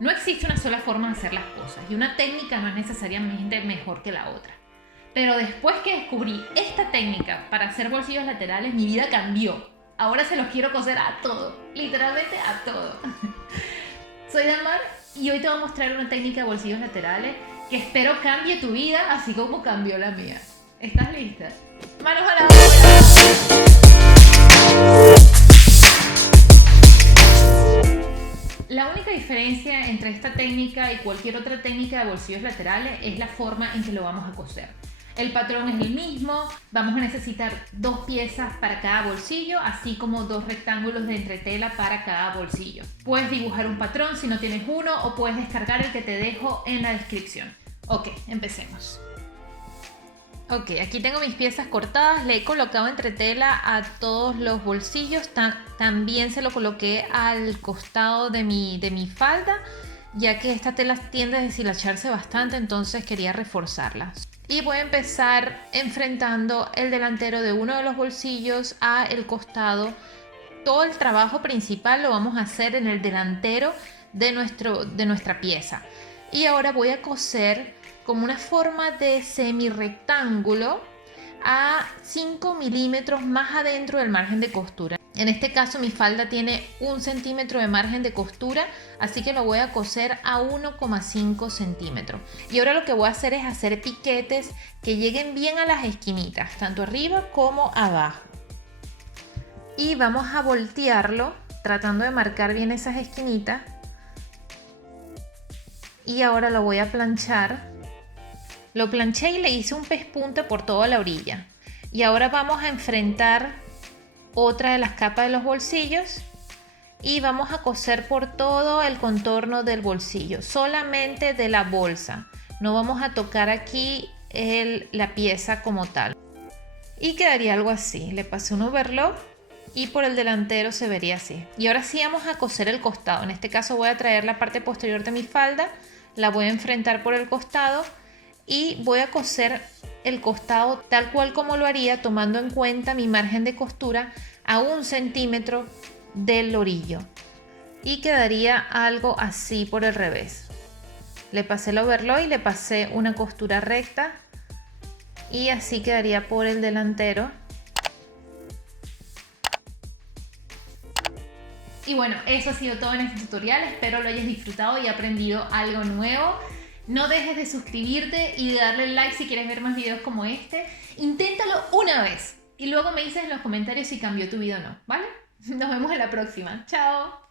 No existe una sola forma de hacer las cosas y una técnica no es necesariamente mejor que la otra. Pero después que descubrí esta técnica para hacer bolsillos laterales, mi vida cambió. Ahora se los quiero coser a todo, literalmente a todo. Soy Damar y hoy te voy a mostrar una técnica de bolsillos laterales que espero cambie tu vida así como cambió la mía. ¿Estás lista? ¡Manos a la obra! La única diferencia entre esta técnica y cualquier otra técnica de bolsillos laterales es la forma en que lo vamos a coser. El patrón es el mismo, vamos a necesitar 2 piezas para cada bolsillo, así como 2 rectángulos de entretela para cada bolsillo. Puedes dibujar un patrón si no tienes uno o puedes descargar el que te dejo en la descripción. Ok, empecemos. Ok, aquí tengo mis piezas cortadas, le he colocado entretela a todos los bolsillos, también se lo coloqué al costado de mi falda, ya que esta tela tiende a deshilacharse bastante, entonces quería reforzarla. Y voy a empezar enfrentando el delantero de uno de los bolsillos a el costado. Todo el trabajo principal lo vamos a hacer en el delantero de nuestra pieza. Y ahora voy a coser como una forma de semi-rectángulo a 5 milímetros más adentro del margen de costura. En este caso mi falda tiene 1 centímetro de margen de costura, así que lo voy a coser a 1,5 centímetros. Y ahora lo que voy a hacer es hacer piquetes que lleguen bien a las esquinitas, tanto arriba como abajo. Y vamos a voltearlo tratando de marcar bien esas esquinitas. Y ahora lo voy a planchar. Lo planché y le hice un pespunte por toda la orilla. Y ahora vamos a enfrentar otra de las capas de los bolsillos y vamos a coser por todo el contorno del bolsillo, solamente de la bolsa. No vamos a tocar aquí la pieza como tal. Y quedaría algo así. Le pasé un overlock y por el delantero se vería así. Y ahora sí vamos a coser el costado. En este caso voy a traer la parte posterior de mi falda, la voy a enfrentar por el costado y voy a coser el costado tal cual como lo haría, tomando en cuenta mi margen de costura a 1 centímetro del orillo. Y quedaría algo así por el revés. Le pasé el overlock y le pasé una costura recta y así quedaría por el delantero. Y bueno, eso ha sido todo en este tutorial. Espero lo hayas disfrutado y aprendido algo nuevo. No dejes de suscribirte y de darle like si quieres ver más videos como este. Inténtalo una vez y luego me dices en los comentarios si cambió tu vida o no, ¿vale? Nos vemos en la próxima. ¡Chao!